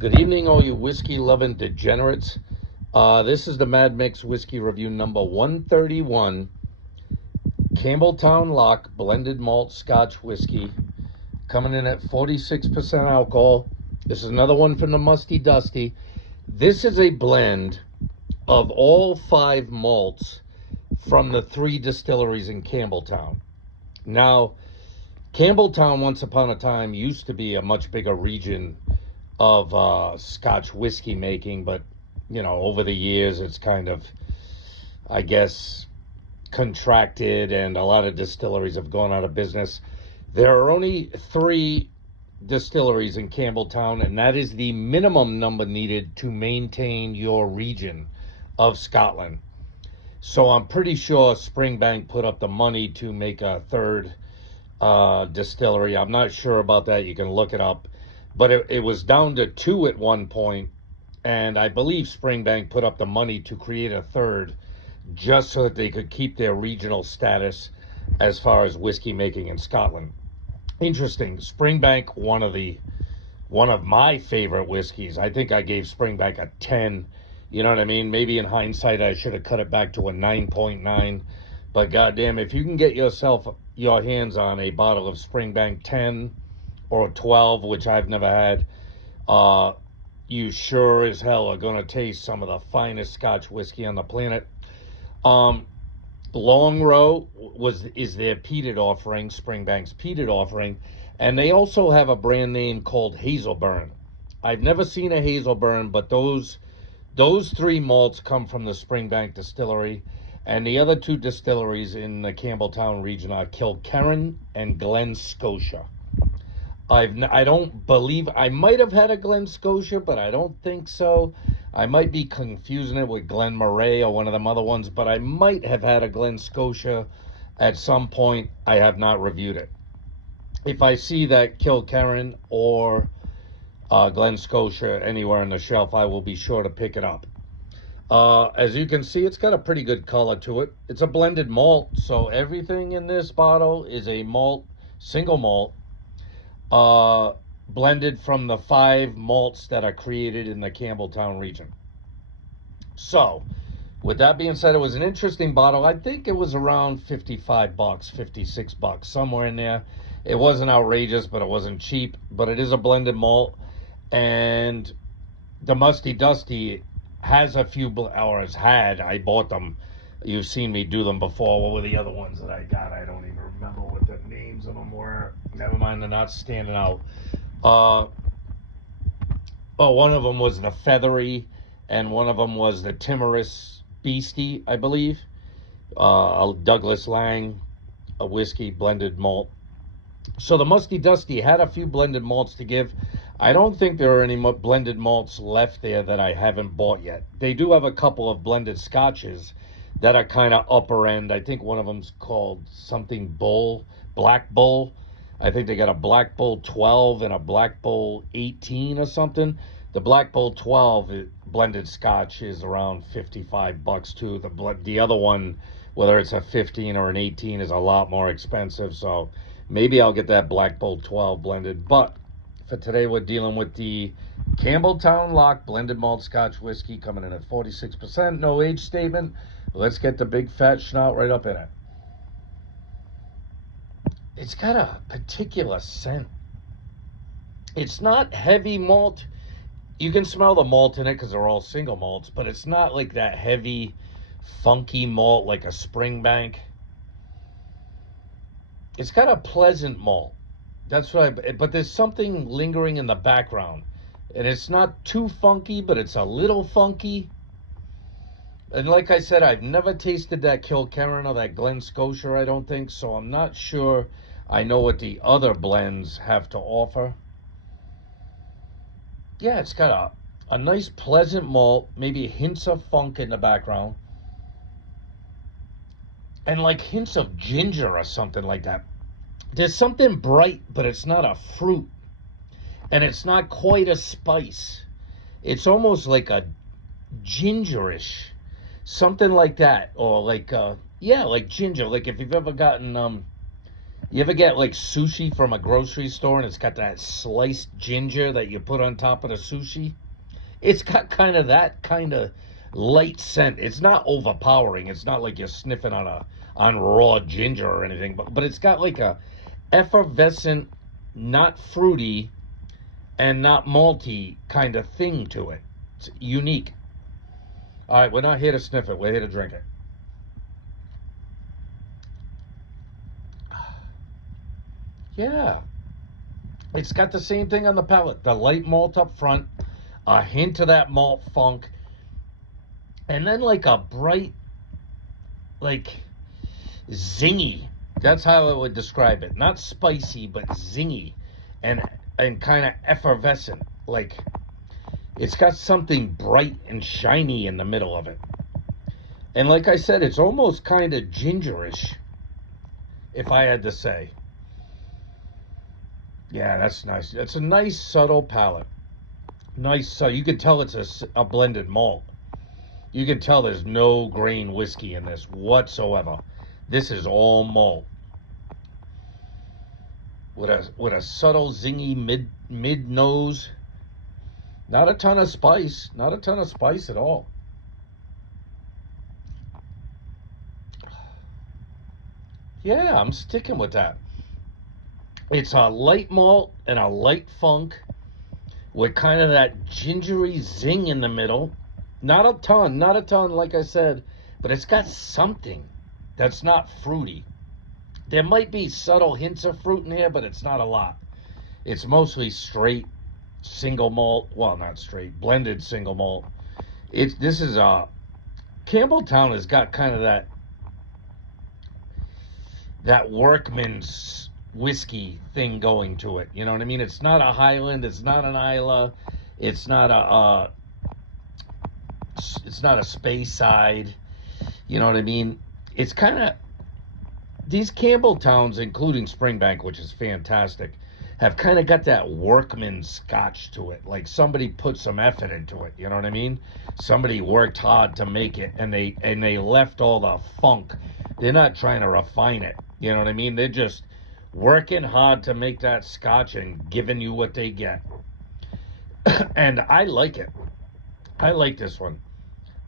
Good evening, all you whiskey-loving degenerates. This is the Mad Mix Whiskey Review number 131. Campbeltown Loch Blended Malt Scotch Whiskey. Coming in at 46% alcohol. This is another one from the Musty Dusty. This is a blend of all 5 malts from the 3 distilleries in Campbeltown. Now, Campbeltown, once upon a time, used to be a much bigger region of Scotch whiskey making, but over the years it's kind of, I guess, contracted, and a lot of distilleries have gone out of business. There are only 3 distilleries in Campbeltown, and that is the minimum number needed to maintain your region of Scotland. So I'm pretty sure Springbank put up the money to make a 3rd distillery. I'm not sure about that. You can look it up. But it was down to 2 at one point, and I believe Springbank put up the money to create a 3rd just so that they could keep their regional status as far as whiskey making in Scotland. Interesting. Springbank, one of my favorite whiskeys. I think I gave Springbank a 10. You know what I mean? Maybe in hindsight I should have cut it back to a 9.9. But goddamn, if you can get your hands on a bottle of Springbank 10 or 12, which I've never had, you sure as hell are going to taste some of the finest Scotch whiskey on the planet. Long Row is their peated offering, Springbank's peated offering, and they also have a brand name called Hazelburn. I've never seen a Hazelburn, but those 3 malts come from the Springbank distillery, and the other 2 distilleries in the Campbeltown region are Kilkerran and Glen Scotia. I don't believe, I might have had a Glen Scotia, but I don't think so. I might be confusing it with Glen Moray or one of them other ones, but I might have had a Glen Scotia at some point. I have not reviewed it. If I see that Kilkerran or Glen Scotia anywhere on the shelf, I will be sure to pick it up. As you can see, it's got a pretty good color to it. It's a blended malt, so everything in this bottle is a malt, single malt, blended from the 5 malts that are created in the Campbeltown region. So, with that being said, it was an interesting bottle. I think it was around $55, $56, somewhere in there. It wasn't outrageous, but it wasn't cheap. But it is a blended malt, and the Musty Dusty has a few, or has had, I bought them. You've seen me do them before. What were the other ones that I got? I don't even remember what the names of them were. Never mind, they're not standing out. Well, one of them was the Feathery, and one of them was the Timorous Beastie, I believe. Douglas Lang, a whiskey blended malt. So the Musty Dusty had a few blended malts to give. I don't think there are any blended malts left there that I haven't bought yet. They do have a couple of blended scotches that are kind of upper end. I think one of them's called something Bull, Black Bull. I think they got a Black Bull 12 and a Black Bull 18 or something. The Black Bull 12 blended scotch is around $55 too. The other one, whether it's a 15 or an 18, is a lot more expensive. So maybe I'll get that Black Bull 12 blended. But for today, we're dealing with the Campbeltown Loch Blended Malt Scotch Whiskey, coming in at 46%. No age statement. Let's get the big fat schnout right up in it. It's got a particular scent. It's not heavy malt. You can smell the malt in it because they're all single malts, but it's not like that heavy, funky malt like a Springbank. It's got a pleasant malt. That's what but there's something lingering in the background. And it's not too funky, but it's a little funky. And like I said, I've never tasted that Kilkerran or that Glen Scotia, I don't think, so I'm not sure I know what the other blends have to offer. Yeah, it's got a nice pleasant malt, maybe hints of funk in the background, and like hints of ginger or something like that. There's something bright, but it's not a fruit, and it's not quite a spice. It's almost like a gingerish, something like that, or like like ginger. Like if you've ever gotten You ever get like sushi from a grocery store and it's got that sliced ginger that you put on top of the sushi? It's got kind of that kind of light scent. It's not overpowering. It's not like you're sniffing on raw ginger or anything, but it's got like a effervescent, not fruity and not malty kind of thing to it. It's unique. All right, we're not here to sniff it. We're here to drink it. Yeah, it's got the same thing on the palate. The light malt up front, a hint of that malt funk, and then like a bright, like zingy. That's how I would describe it. Not spicy, but zingy, and kind of effervescent. Like it's got something bright and shiny in the middle of it. And like I said, it's almost kind of gingerish, if I had to say. Yeah, that's nice. It's a nice subtle palate. Nice, so you can tell it's a blended malt. You can tell there's no grain whiskey in this whatsoever. This is all malt with a subtle zingy mid nose. Not a ton of spice. Not a ton of spice at all. Yeah, I'm sticking with that. It's a light malt and a light funk with kind of that gingery zing in the middle. Not a ton, like I said, but it's got something that's not fruity. There might be subtle hints of fruit in here, but it's not a lot. It's mostly straight single malt. Well, not straight, blended single malt. This is Campbeltown has got kind of that workman's whiskey thing going to it. You know what I mean? It's not a Highland. It's not an Isla. It's not a Speyside. You know what I mean? It's kind of these Campbelltowns, including Springbank, which is fantastic, have kind of got that workman scotch to it. Like somebody put some effort into it. You know what I mean? Somebody worked hard to make it, and they left all the funk. They're not trying to refine it. You know what I mean? They're just working hard to make that scotch and giving you what they get. And I like it. I like this one.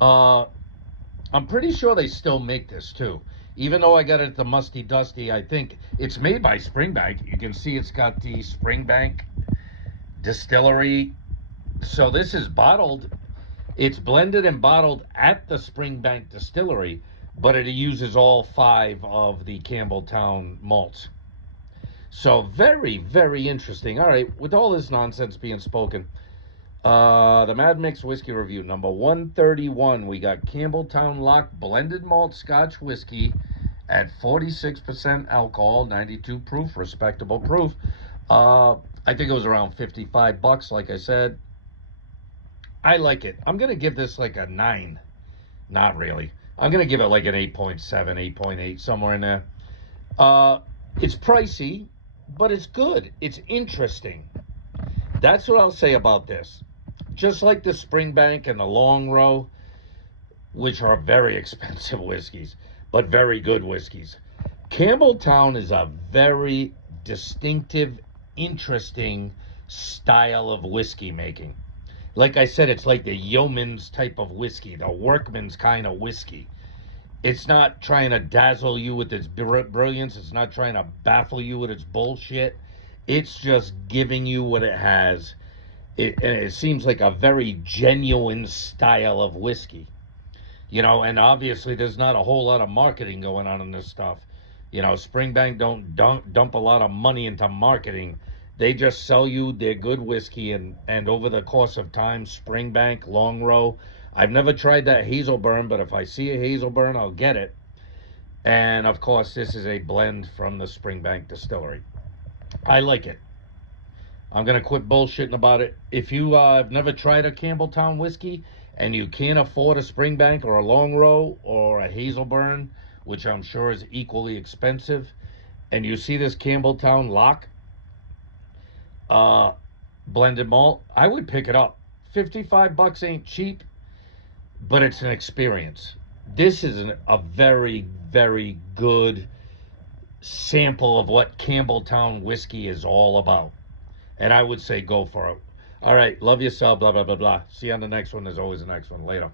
I'm pretty sure they still make this too. Even though I got it at the Musty Dusty, I think it's made by Springbank. You can see it's got the Springbank distillery. So this is bottled. It's blended and bottled at the Springbank distillery, but it uses all 5 of the Campbeltown malts. So very, very interesting. All right, with all this nonsense being spoken, the Mad Mix Whiskey Review, number 131. We got Campbeltown Loch Blended Malt Scotch Whiskey at 46% alcohol, 92 proof, respectable proof. I think it was around $55, like I said. I like it. I'm going to give this like a 9. Not really. I'm going to give it like an 8.7, 8.8, somewhere in there. It's pricey, but it's good. It's interesting. That's what I'll say about this. Just like the Springbank and the Long Row, which are very expensive whiskeys, but very good whiskeys. Campbeltown is a very distinctive, interesting style of whiskey making. Like I said, it's like the yeoman's type of whiskey, the workman's kind of whiskey. It's not trying to dazzle you with its brilliance. It's not trying to baffle you with its bullshit. It's just giving you what it has. And it seems like a very genuine style of whiskey. You know, and obviously there's not a whole lot of marketing going on in this stuff. You know, Springbank don't dump a lot of money into marketing. They just sell you their good whiskey, and over the course of time, Springbank, Long Row. I've never tried that Hazelburn, but if I see a Hazelburn, I'll get it. And of course, this is a blend from the Springbank distillery. I like it. I'm going to quit bullshitting about it. If you have never tried a Campbeltown whiskey and you can't afford a Springbank or a Long Row or a Hazelburn, which I'm sure is equally expensive, and you see this Campbeltown Loch blended malt, I would pick it up. $55 ain't cheap, but it's an experience. This is a very, very good sample of what Campbeltown whiskey is all about. And I would say go for it. All right. Love yourself. Blah, blah, blah, blah. See you on the next one. There's always the next one. Later.